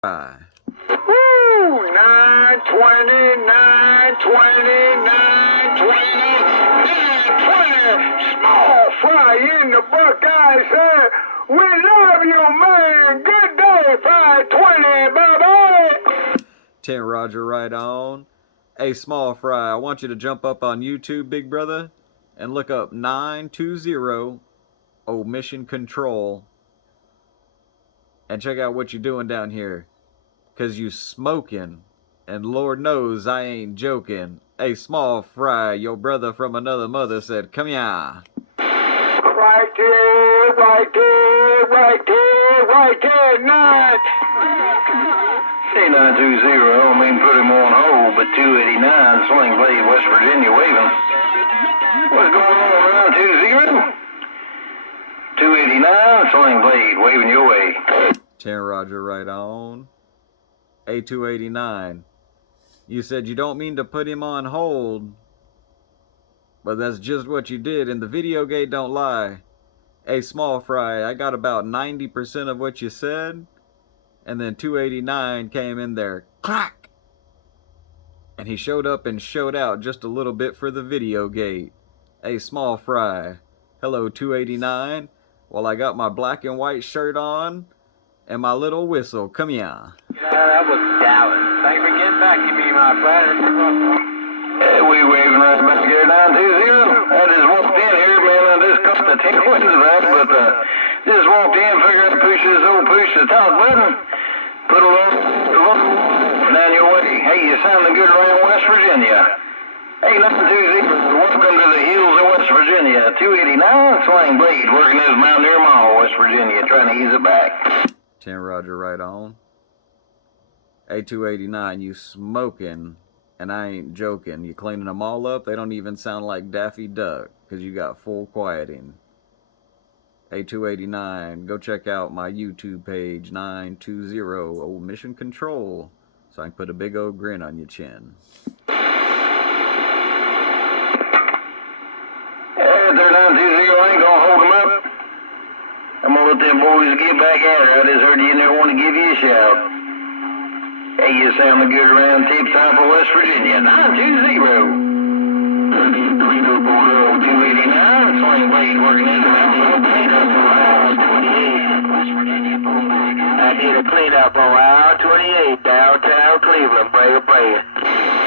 Fry. Woo! 920, 920, 920, 920. Small fry in the Buckeye said, we love you, man. Good day, 520, bye-bye. 10 Roger, right on. Hey, Small Fry, I want you to jump up on YouTube, big brother, and look up 920 Omission Control and check out what you're doing down here. Cause you smoking, and Lord knows I ain't joking. Hey, Small Fry, your brother from another mother said, come here. Right there, right there, right there, right there, nine. Hey, 920, I don't mean put him on hold, but 289, Sling Blade, West Virginia, waving. What's going on, 920? 289, Sling Blade, waving your way. 10 Roger, right on. A289, you said you don't mean to put him on hold, but that's just what you did, and the video gate don't lie. Hey, Small Fry, I got about 90% of what you said, and then 289 came in there, clack, and he showed up and showed out just a little bit for the video gate. Hey, Small Fry, hello 289, well, I got my black and white shirt on, and my little whistle, come here. That was Dallas. Thanks for getting back to me, my friend. Yeah, we waving right back here, 920. I just walked in here, man. I just caught the tail end of that, but just walked in, figured I'd push the top button, put a little down your way. Hey, you sounding good around West Virginia. Hey, 920, welcome to the hills of West Virginia. 289, Sling Blade, working his Mountaineer Mall, West Virginia, trying to ease it back. 10 Roger, right on. A289, you smoking, and I ain't joking. You cleaning them all up, they don't even sound like Daffy Duck, because you got full quieting. A289, go check out my YouTube page, 920 Omission Control, so I can put a big old grin on your chin. Yeah, they're 920, I ain't gonna hold them up. I'm gonna let them boys get back at it. I just heard you in there want to give you a shout. Hey, you sounding good around tip-top of West Virginia. 920. 289, Sling Blade, working in the mountain. I did a cleanup on Aisle 28, downtown Cleveland, Braga.